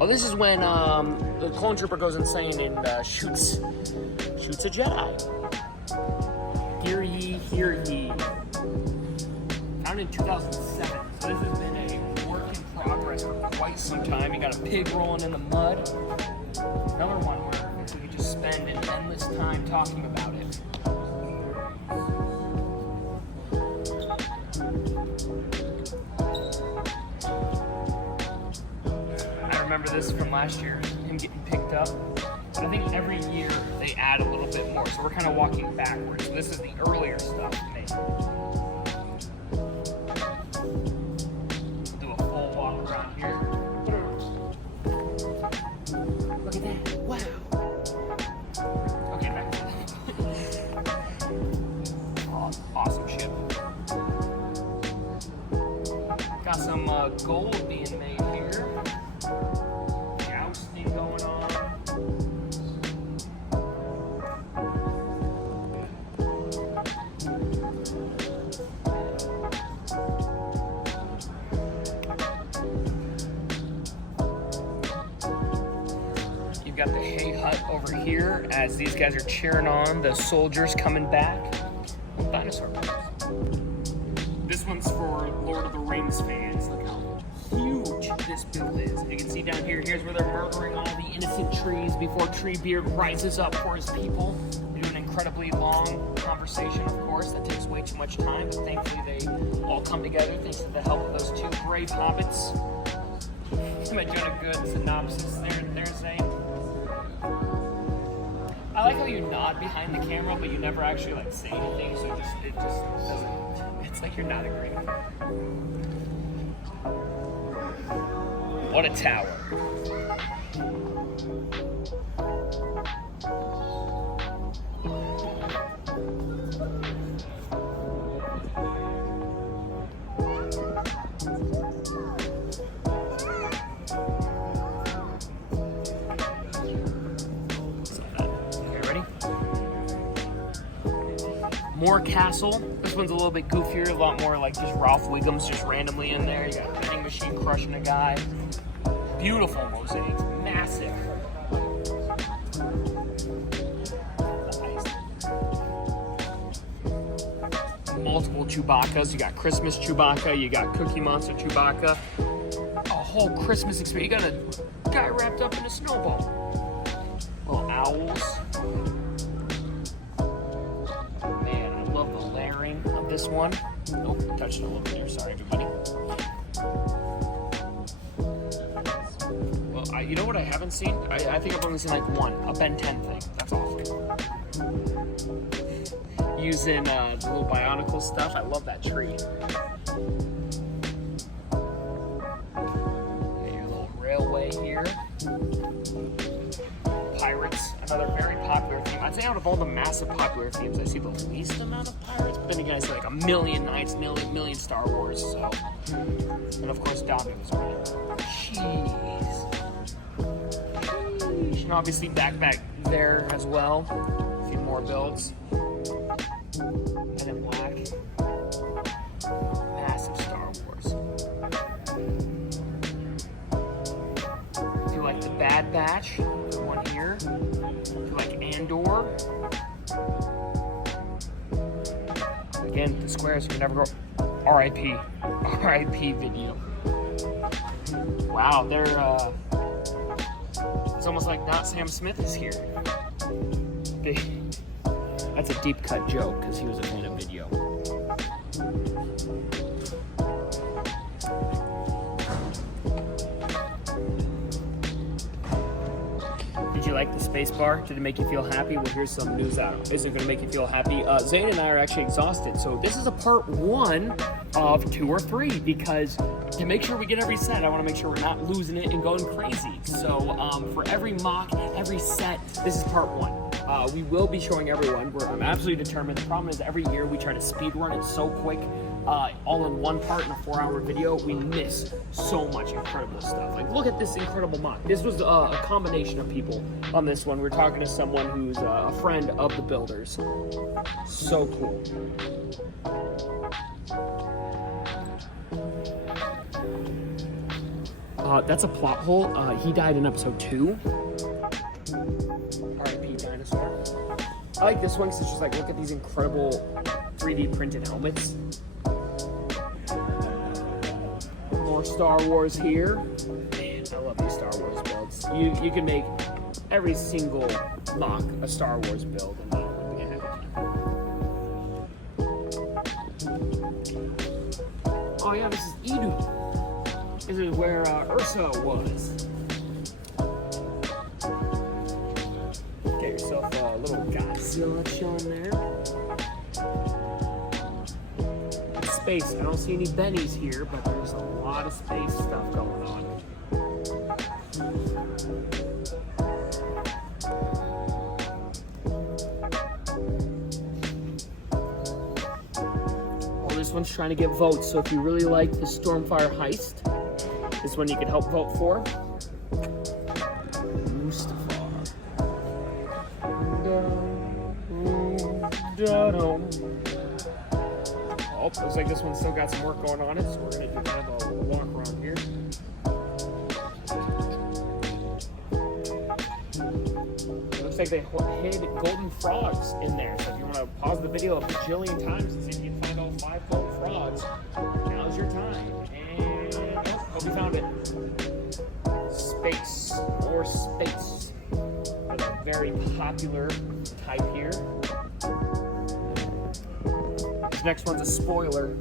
Oh, this is when the clone trooper goes insane and shoots a Jedi. Hear ye, hear ye. Found in 2007. So this has been a work in progress for quite some time. You got a pig rolling in the mud. Another one where we could just spend an endless time talking about it. I remember this from last year, him getting picked up. I think every year they add a little bit more, so we're kind of walking backwards. This is the earlier stuff made. Do a full walk around here. Look at that! Wow. Okay, back to that. Awesome ship. Got some gold being made here. Jousting going on. You've got the hay hut over here as these guys are cheering on the soldiers coming back. Dinosaur bones. This one's for Lord of the Rings fans. Look how huge this build is. You can see down here, here's where they're murdering all the innocent trees before Treebeard rises up for his people. They do an incredibly long conversation, of course, that takes way too much time, but thankfully they all come together thanks to the help of those two brave hobbits. Am I doing a good synopsis there, Zane? I like how you nod behind the camera, but you never actually like say anything, so it just doesn't. It's like you're not agreeing. What a tower! More castle. This one's a little bit goofier, a lot more like just Ralph Wiggum's just randomly in there. You got a vending machine crushing a guy. Beautiful mosaics, massive. Multiple Chewbacca's. You got Christmas Chewbacca, you got Cookie Monster Chewbacca. A whole Christmas experience. You got a guy wrapped up in a snowball. Little owls. Of this one. Oh, touched it a little bit there. Sorry, everybody. Well, you know what I haven't seen? I think I've only seen like one. A Ben 10 thing. That's awesome. Using the little Bionicle stuff. I love that tree. Okay, your little railway here. Pirates, another very popular theme. I'd say out of all the massive popular themes, I see the least amount of pirates, but then again, I see like a million Knights, million Star Wars, so. And of course, Dobby was one. Jeez. And obviously back there as well. A few more builds. And in black. Massive Star Wars. If you like the Bad Batch, one here. If you like Andor. Again, the squares can never go. R.I.P. R.I.P. video. Wow, they're it's almost like not Sam Smith is here. That's a deep cut joke because he was a fan of video. Did you like the space bar? Did it make you feel happy? Well, here's some news out. Is it going to make you feel happy? Zane and I are actually exhausted, so this is a part 1 of 2 or 3 because to make sure we get every set, I want to make sure we're not losing it and going crazy. So for every mock, every set, this is part 1. We will be showing everyone. I'm absolutely determined. The problem is every year we try to speed run it so quick all in one part in a 4-hour video, we miss so much incredible stuff. Like, look at this incredible mock. This was a combination of people on this one. We're talking to someone who's a friend of the builders. So cool. That's a plot hole. He died in episode 2. R.I.P. dinosaur. I like this one because it's just like, look at these incredible 3D printed helmets. More Star Wars here. Man, I love these Star Wars builds. You can make every single mock a Star Wars build and that would be a happy. Oh yeah, this is Edu. This is where Ursa was. Get yourself a little Godzilla chilling there. Space. I don't see any bennies here, but there's a lot of space stuff going on. Well, this one's trying to get votes, so if you really like the Stormfire heist, this one you can help vote for. Mustafar. Oh, looks like this one's still got some work going on it, so we're gonna do kind of a walk around here. Looks like they hid golden frogs in there, so if you want to pause the video a bajillion times and see if you can find all 5 golden frogs, now's your time. And hope you found it. Space or space. A very popular type here. This next one's a spoiler.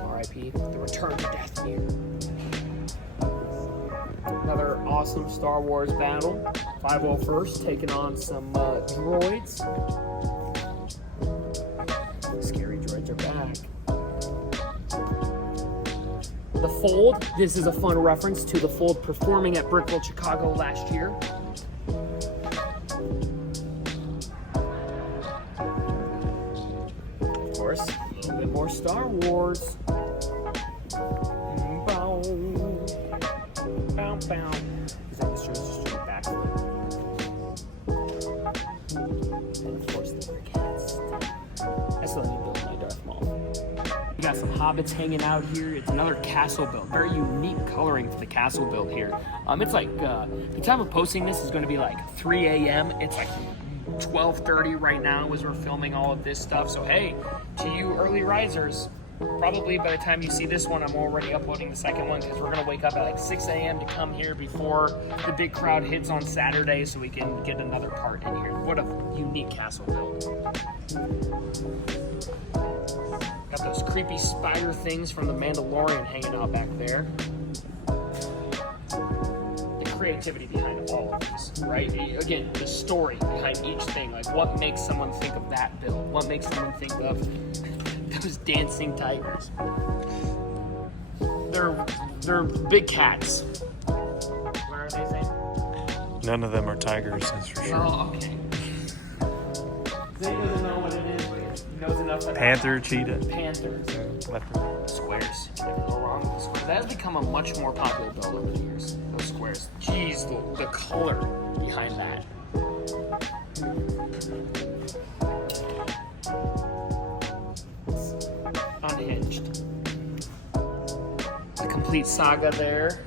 R.I.P. The Return to Death Year. Another awesome Star Wars battle. 501st taking on some droids. The scary droids are back. The Fold. This is a fun reference to The Fold performing at Brickworld Chicago last year. Of course, a little bit more Star Wars. Bow. Bow, bow. Is that just straight back? And of course, the Brickheads. I still need to build my Darth Maul. We got some hobbits hanging out here. It's another castle build. Very unique coloring for the castle build here. It's like, the time of posting this is going to be like 3 a.m. It's like 12:30 right now as we're filming all of this stuff. So hey, to you early risers, probably by the time you see this one, I'm already uploading the second one because we're going to wake up at like 6 a.m. to come here before the big crowd hits on Saturday so we can get another part in here. What a unique castle build. Got those creepy spider things from the Mandalorian hanging out back there. The creativity behind all of these, right? Again, the story behind each thing. Like, what makes someone think of that build? What makes someone think of those dancing tigers? They're big cats. Where are they, Zane? None of them are tigers, that's for sure. Oh, okay. Zane doesn't know what it is, but he knows enough. Panther, cheetah. Panthers. Leopard. Squares. You can never go wrong with the squares. That has become a much more popular build over the years. Those squares. Jeez, the color behind that. Unhinged. The complete saga there.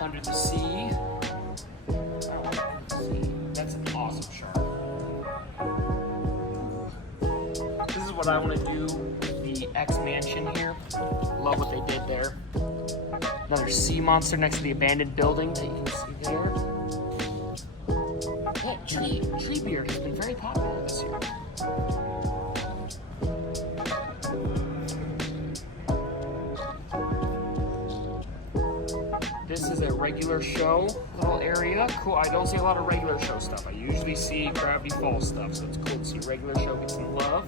Under the sea. That's an awesome shark. This is what I want to do. The X Mansion here. Love what they did there. Another sea monster next to the abandoned building that you can see there. Yeah, tree beer has been very popular this year. This is a regular show little area. Cool. I don't see a lot of regular show stuff. I usually see Gravity Falls stuff, so it's cool to see regular show get some love.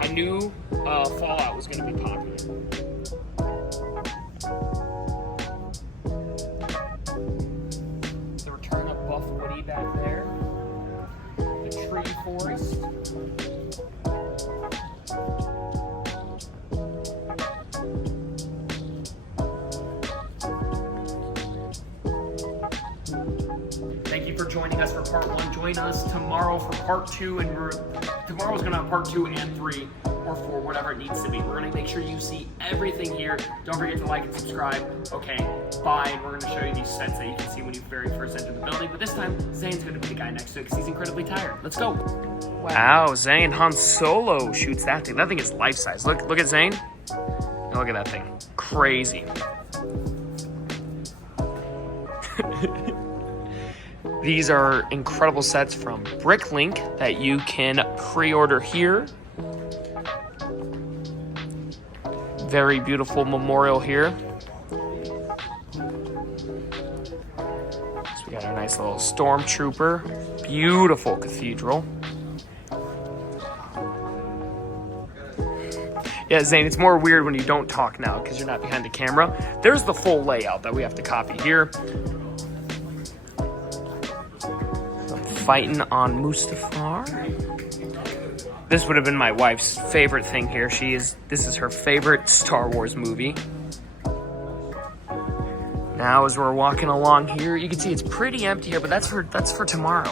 I knew Fallout was going to be popular. The return of Buff Woody back there. The tree forest. Thank you for joining us for part 1. Join us tomorrow for part 2, and tomorrow's gonna have part 2 and 3 or 4, whatever it needs to be. We're gonna make sure you see everything here. Don't forget to like and subscribe. Okay, bye. And we're gonna show you these sets that you can see when you very first enter the building. But this time, Zane's gonna be the guy next to it because he's incredibly tired. Let's go. Wow, Zane, Han Solo shoots that thing. That thing is life-size. Look at Zane. Now look at that thing. Crazy. These are incredible sets from Bricklink that you can pre-order here. Very beautiful memorial here. So we got our nice little stormtrooper. Beautiful cathedral. Yeah, Zane, it's more weird when you don't talk now because you're not behind the camera. There's the full layout that we have to copy here. Fighting on Mustafar. This would have been my wife's favorite thing here. This is her favorite Star Wars movie. Now as we're walking along here, you can see it's pretty empty here, but that's for tomorrow.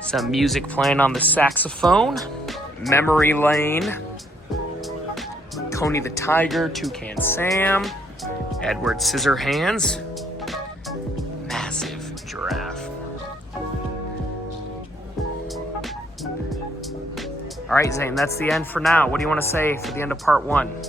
Some music playing on the saxophone. Memory Lane. Coney the Tiger, Toucan Sam. Edward Scissorhands. Massive giraffe. All right, Zane, that's the end for now. What do you want to say for the end of part 1?